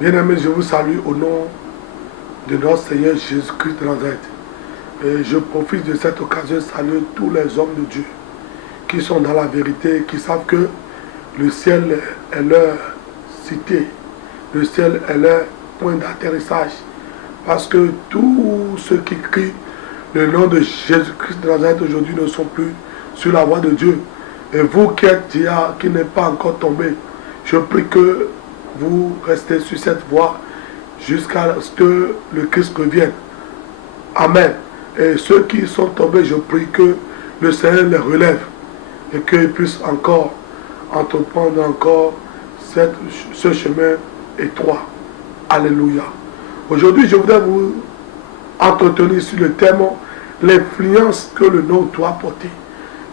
Bien-aimés, je vous salue au nom de notre Seigneur Jésus-Christ de Nazareth. Et je profite de cette occasion de saluer tous les hommes de Dieu qui sont dans la vérité, qui savent que le ciel est leur cité, le ciel est leur point d'atterrissage. Parce que tous ceux qui crient le nom de Jésus-Christ de Nazareth aujourd'hui ne sont plus sur la voie de Dieu. Et vous qui êtes déjà, qui n'êtes pas encore tombé, je prie que vous restez sur cette voie jusqu'à ce que le Christ revienne. Amen. Et ceux qui sont tombés, je prie que le Seigneur les relève et qu'ils puissent encore entreprendre encore ce chemin étroit. Alléluia. Aujourd'hui, je voudrais vous entretenir sur le thème l'influence que le nom doit porter.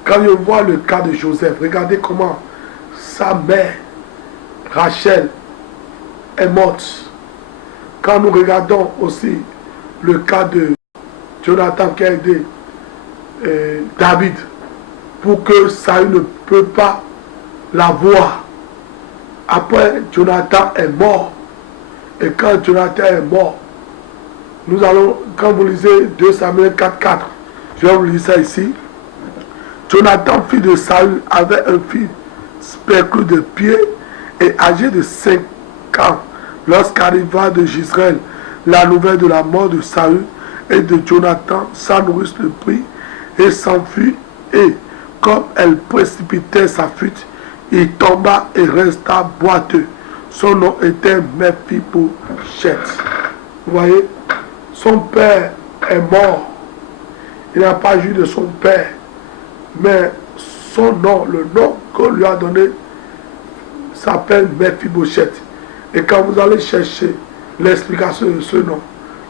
Quand je vois le cas de Joseph, regardez comment sa mère, Rachel, est morte. Quand nous regardons aussi le cas de Jonathan qui a aidé David pour que Saül ne peut pas la voir. Après, Jonathan est mort. Et quand Jonathan est mort, nous allons, quand vous lisez 2 Samuel 4.4, je vais vous lire ça ici. Jonathan, fils de Saül, avait un fils spectre de pied et âgé de 5 ans lorsqu'arriva de Gisraël la nouvelle de la mort de Saül et de Jonathan. Sa nourrice le prit et s'enfuit, et comme elle précipitait sa fuite, il tomba et resta boiteux. Son nom était Mephibosheth. Vous voyez, son père est mort. Il n'a pas joui de son père, mais son nom, le nom qu'on lui a donné, s'appelle Mephibosheth. Et quand vous allez chercher l'explication de ce nom,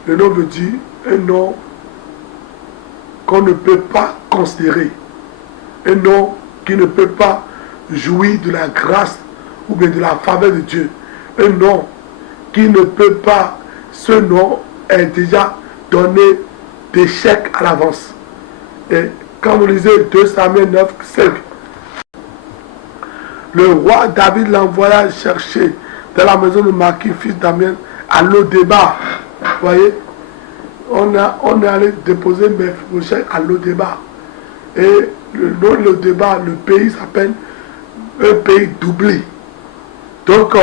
le nom veut dire un nom qu'on ne peut pas considérer, un nom qui ne peut pas jouir de la grâce ou bien de la faveur de Dieu, un nom qui ne peut pas, ce nom est déjà donné d'échec à l'avance. Et quand vous lisez 2 Samuel 9, 5, le roi David l'envoya chercher dans la maison de Marquis, fils d'Amiel, à Lodébar. Vous voyez, on est allé déposer Mephibosheth à Lodébar. Et le nom de Lodébar, le pays s'appelle un pays d'oubli. Donc,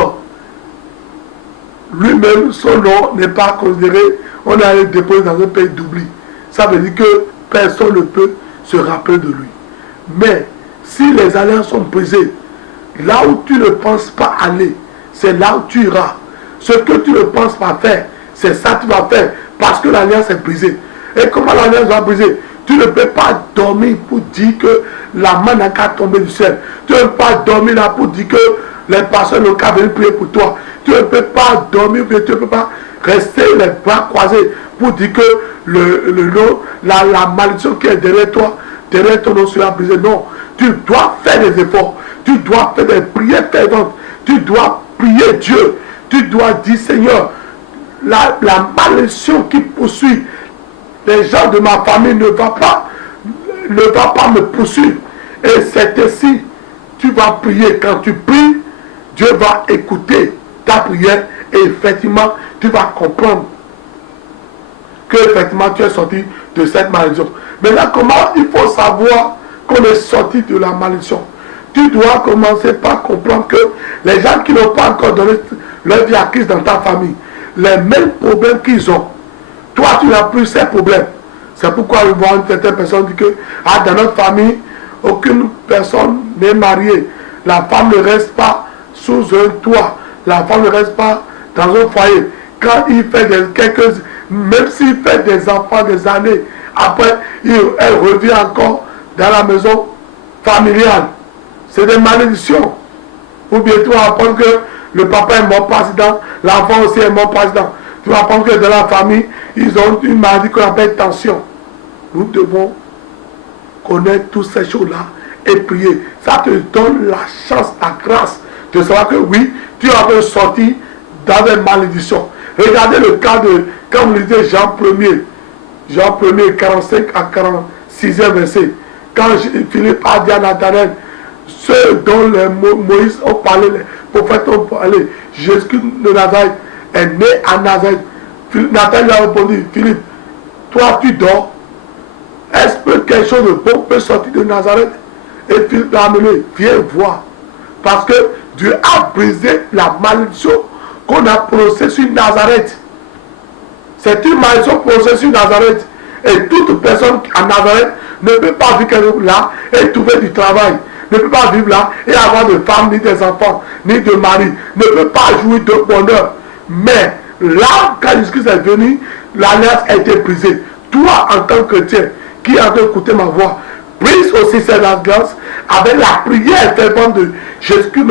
lui-même, son nom n'est pas considéré, on est allé déposer dans un pays d'oubli. Ça veut dire que personne ne peut se rappeler de lui. Mais, si les alliances sont brisées, là où tu ne penses pas aller, c'est là où tu iras. Ce que tu ne penses pas faire, c'est ça que tu vas faire, parce que l'alliance est brisée. Et comment l'alliance va briser? Tu ne peux pas dormir pour dire que la main n'a qu'à tomber du ciel. Tu ne peux pas dormir là pour dire que les personnes n'ont qu'à venir prier pour toi. Tu ne peux pas dormir, tu ne peux pas rester les bras croisés pour dire que la malédiction qui est derrière toi, derrière ton nom sera brisée. Non, tu dois faire des efforts. Tu dois faire des prières ferventes. Tu dois prier Dieu. Tu dois dire, Seigneur, la malédiction qui poursuit les gens de ma famille ne va pas me poursuivre. Et c'est ainsi, tu vas prier. Quand tu pries, Dieu va écouter ta prière et effectivement, tu vas comprendre que effectivement tu es sorti de cette malédiction. Maintenant, comment il faut savoir qu'on est sorti de la malédiction? Tu dois commencer par comprendre que les gens qui n'ont pas encore donné leur vie à Christ dans ta famille, les mêmes problèmes qu'ils ont, toi tu n'as plus ces problèmes. C'est pourquoi on voit une certaine personne dit que dans notre famille, aucune personne n'est mariée. La femme ne reste pas sous un toit. La femme ne reste pas dans un foyer. Quand il fait même s'il fait des enfants des années, après, elle revient encore dans la maison familiale. C'est des malédictions. Ou bien tu vas apprendre que le papa est mort président, l'enfant aussi est mort président. Tu vas apprendre que dans la famille, ils ont une maladie qu'on appelle tension. Nous devons connaître toutes ces choses-là et prier. Ça te donne la chance, la grâce de savoir que oui, tu as sorti dans des malédictions. Regardez le cas de, quand vous lisez Jean 1er, 45 à 46e verset. Quand Philippe a dit à Nathanaël, ceux dont les Moïse ont parlé, les prophètes ont parlé, Jésus de Nazareth, est né à Nazareth. Nathan lui a répondu, Philippe, toi tu dors. Est-ce que quelque chose de bon peut sortir de Nazareth? Et Philippe l'a amené, viens voir. Parce que Dieu a brisé la malédiction qu'on a prononcée sur Nazareth. C'est une malédiction prononcée sur Nazareth. Et toute personne à Nazareth ne peut pas vivre là et trouver du travail. Ne peut pas vivre là et avoir de femme, ni des enfants, ni de mari. Ne peut pas jouir de bonheur. Mais là, quand Jésus-Christ est venu, l'alliance a été brisée. Toi, en tant que chrétien, qui a écouté ma voix, brise aussi cette alliance avec la prière fervente de Jésus-Christ,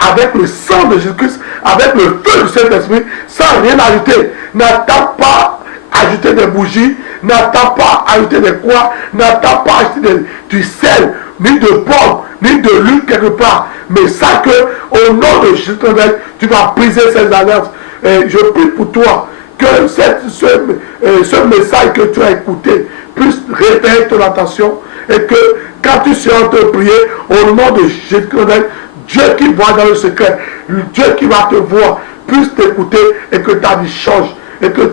avec le sang de Jésus-Christ, avec le feu du Saint-Esprit, sans rien ajouter. N'attends pas ajouter des bougies, n'attends pas ajouter des croix, n'attends pas ajouter du sel, ni de pomme, ni de l'huile quelque part. Mais sache que au nom de Jésus, tu vas briser ces alliances. Et je prie pour toi que ce message que tu as écouté puisse réveiller ton attention et que quand tu seras en train de prier au nom de Jésus, Dieu qui voit dans le secret, Dieu qui va te voir, puisse t'écouter et que ta vie change et que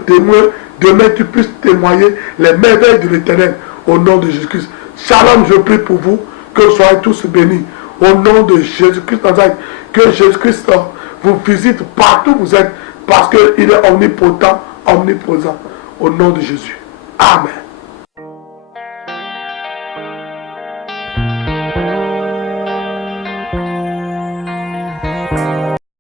demain tu puisses témoigner les merveilles de l'Éternel au nom de Jésus-Christ. Shalom, je prie pour vous, que vous soyez tous bénis au nom de Jésus-Christ, que Jésus-Christ vous visite partout où vous êtes parce qu'il est omnipotent, omniprésent au nom de Jésus. Amen.